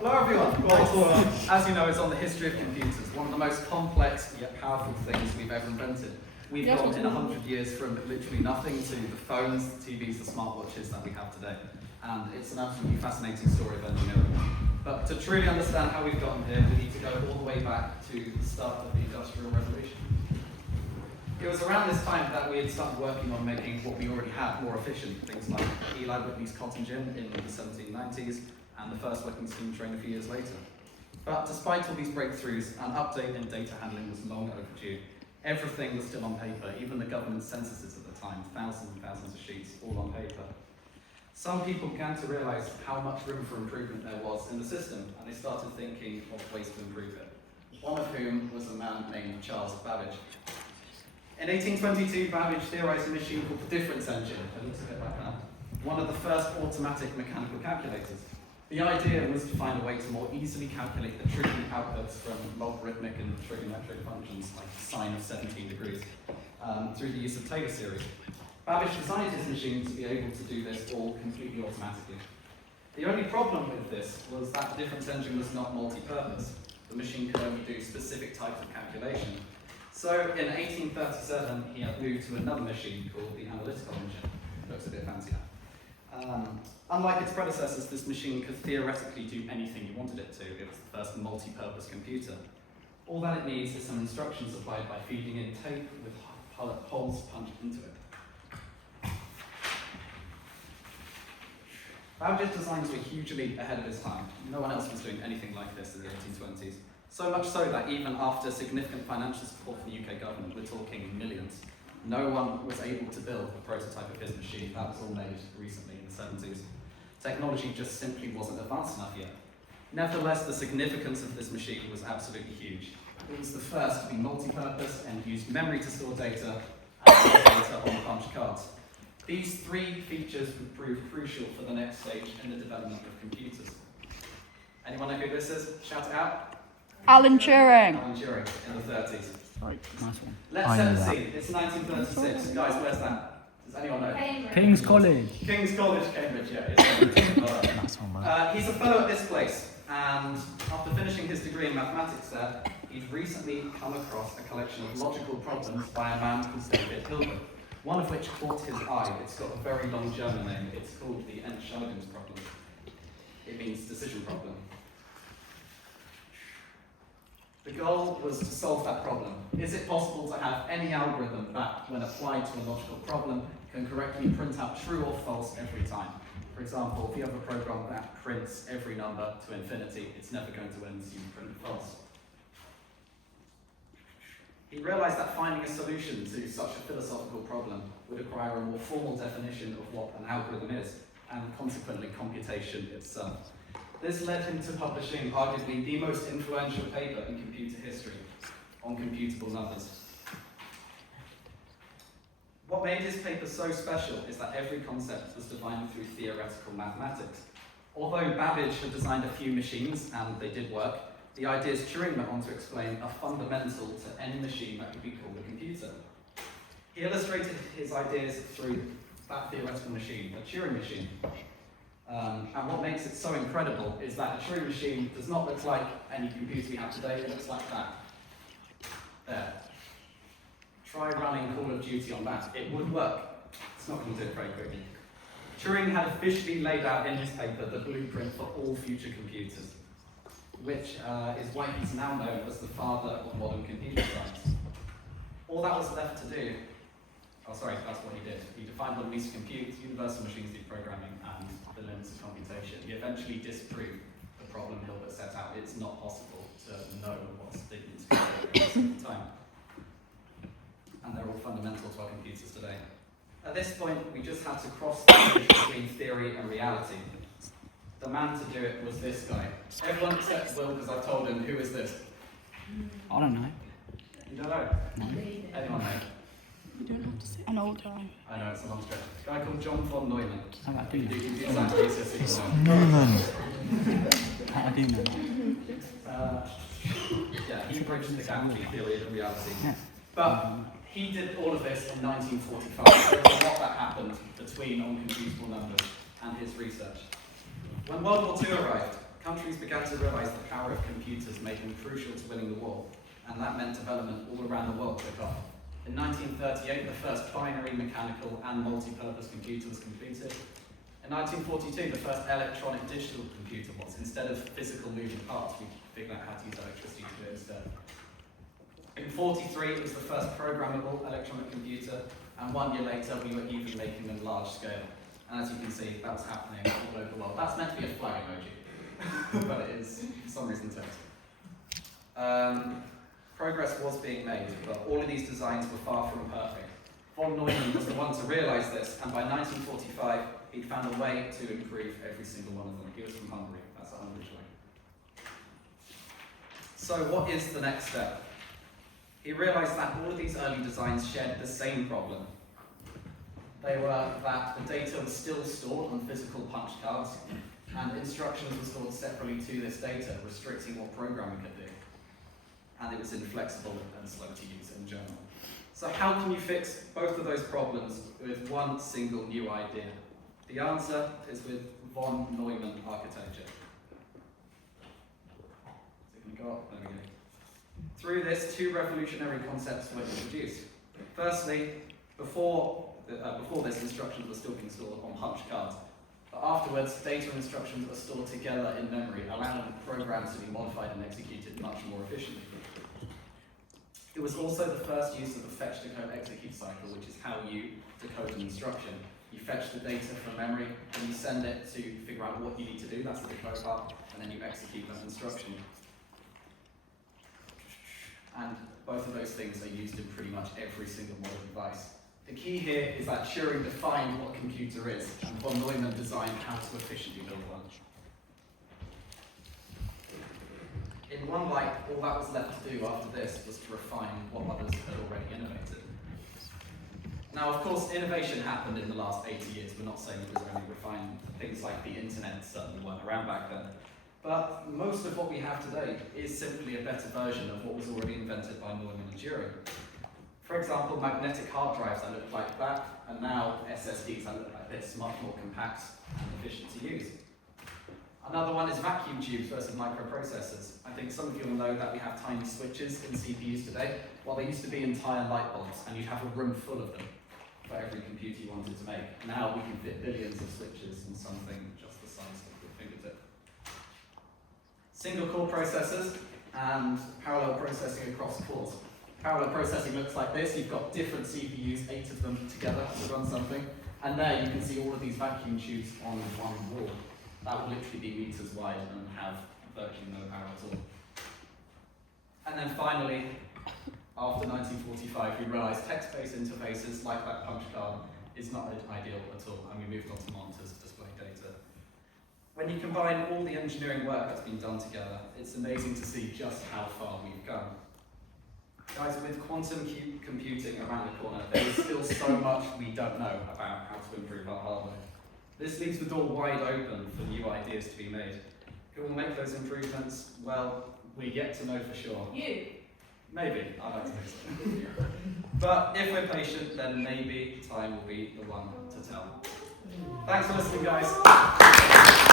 Hello everyone. Well, as you know, it's on the history of computers, one of the most complex yet powerful things we've ever invented. We've gone in 100 years from literally nothing to the phones, the TVs, the smartwatches that we have today. And it's an absolutely fascinating story of engineering. But to truly understand how we've gotten here, we need to go all the way back to the start of the Industrial Revolution. It was around this time that we had started working on making what we already had more efficient, things like Eli Whitney's cotton gin in the 1790s, and the first working steam train a few years later. But despite all these breakthroughs, an update in data handling was long overdue. Everything was still on paper, even the government censuses at the time, thousands and thousands of sheets, all on paper. Some people began to realize how much room for improvement there was in the system, and they started thinking of ways to improve it. One of whom was a man named Charles Babbage. In 1822, Babbage theorized a machine called the difference engine. It looks a bit like that. One of the first automatic mechanical calculators. The idea was to find a way to more easily calculate the tricky outputs from logarithmic and trigonometric functions like sine of 17 degrees through the use of Taylor series. Babbage designed his machine to be able to do this all completely automatically. The only problem with this was that the difference engine was not multi-purpose. The machine could only do specific types of calculation. So in 1837, he had moved to another machine called the analytical engine. It looks a bit fancier. Unlike its predecessors, this machine could theoretically do anything you wanted it to. It was the first multi-purpose computer. All that it needs is some instructions supplied by feeding in tape with holes punched into it. Babbage's designs were hugely ahead of his time. No one else was doing anything like this in the 1820s. So much so that even after significant financial support from the UK government, we're talking millions, no one was able to build a prototype of his machine. That was all made recently in the 70s. Technology just simply wasn't advanced enough yet. Nevertheless, the significance of this machine was absolutely huge. It was the first to be multi-purpose and used memory to store data and store data on the punch cards. These three features would prove crucial for the next stage in the development of computers. Anyone know who this is? Shout it out. Alan Turing. Alan Turing in the 30s. Right, nice one. Let's set the scene. It's 1936. Guys, where's that? Does anyone know? King's College. King's College, Cambridge, yeah. Nice one, man. He's a fellow at this place, and after finishing his degree in mathematics there, he'd recently come across a collection of logical problems by a man called David Hilbert, one of which caught his eye. It's got a very long German name. It's called the Entscheidungsproblem problem. It means decision problem. The goal was to solve that problem. Is it possible to have any algorithm that, when applied to a logical problem, can correctly print out true or false every time? For example, if you have a program that prints every number to infinity, it's never going to end, so you print false. He realized that finding a solution to such a philosophical problem would require a more formal definition of what an algorithm is, and consequently computation itself. This led him to publishing arguably the most influential paper in computer history on computable numbers. What made his paper so special is that every concept was defined through theoretical mathematics. Although Babbage had designed a few machines, and they did work, the ideas Turing went on to explain are fundamental to any machine that could be called a computer. He illustrated his ideas through that theoretical machine, a Turing machine. And what makes it so incredible is that a Turing machine does not look like any computer we have today. It looks like that. There. Try running Call of Duty on that. It would work. It's not going to do it very quickly. Turing had officially laid out in his paper the blueprint for all future computers, which is why he's now known as the father of modern computer science. All that was left to do, that's what he did. He defined what it means to compute, universal machines do programming, and the limits of computation. He eventually disproved the problem Hilbert set out. It's not possible to know what's the limits of computation at the time. And they're all fundamental to our computers today. At this point, we just had to cross the bridge between theory and reality. The man to do it was this guy. Everyone except Will, because I've told him, who is this? I don't know. You don't know? No. Anyone know? You don't have to say an old guy. I know, it's a long stretch. A guy called John von Neumann. How about You do do that? computer science GCSE, so Neumann. How do you know? yeah, he bridged the gap between theory and reality. Yeah. But he did all of this in 1945. There was a lot that happened between on computable numbers and his research. When World War II arrived, countries began to realise the power of computers made them crucial to winning the war, and that meant development all around the world took off. In 1938, the first binary, mechanical, and multi-purpose computer was completed. In 1942, the first electronic digital computer was. Instead of physical moving parts, we figured out how to use electricity to do it instead. In 1943, it was the first programmable electronic computer, and 1 year later, we were even making them large scale. And as you can see, that was happening all over the world. That's meant to be a flag emoji, but it is, for some reason, text. Progress was being made, but all of these designs were far from perfect. Von Neumann was the one to realise this, and by 1945, he'd found a way to improve every single one of them. He was from Hungary, that's originally. So what is the next step? He realised that all of these early designs shared the same problem. They were that the data was still stored on physical punch cards, and instructions were stored separately to this data, restricting what programming could do. And it was inflexible and slow to use in general. So how can you fix both of those problems with one single new idea? The answer is with von Neumann architecture. Is it going to go up? There we go. Through this, two revolutionary concepts were introduced. Firstly, before this, instructions were still being stored on punch cards. But afterwards, data and instructions were stored together in memory, allowing programs to be modified and executed much more efficiently. It was also the first use of the fetch, decode, execute cycle, which is how you decode an instruction. You fetch the data from memory, and you send it to figure out what you need to do, that's the decode part, and then you execute that instruction. And both of those things are used in pretty much every single modern device. The key here is that Turing defined what a computer is, and von Neumann designed how to efficiently build one. In one light, all that was left to do after this was to refine what others had already innovated. Now, of course, innovation happened in the last 80 years. We're not saying it was only refined. Things like the internet certainly weren't around back then. But most of what we have today is simply a better version of what was already invented by Neumann and Turing. For example, magnetic hard drives that look like that, and now SSDs that look like this, much more compact and efficient to use. Another one is vacuum tubes versus microprocessors. I think some of you will know that we have tiny switches in CPUs today, while there used to be entire light bulbs, and you'd have a room full of them for every computer you wanted to make. Now we can fit billions of switches in something just the size of your fingertip. Single core processors and parallel processing across cores. Parallel processing looks like this. You've got different CPUs, 8 of them together to run something, and there you can see all of these vacuum tubes on one wall. That will literally be meters wide and have virtually no power at all. And then finally, after 1945, we realised text-based interfaces like that punch card is not ideal at all, and we moved on to monitors to display data. When you combine all the engineering work that's been done together, it's amazing to see just how far we've come. Guys, with quantum computing around the corner, there is still so much we don't know about how to improve our hardware. This leaves the door wide open for new ideas to be made. Who will make those improvements? Well, we yet to know for sure. You. Maybe, I like to think so. But if we're patient, then maybe time will be the one to tell. Thanks for listening, guys.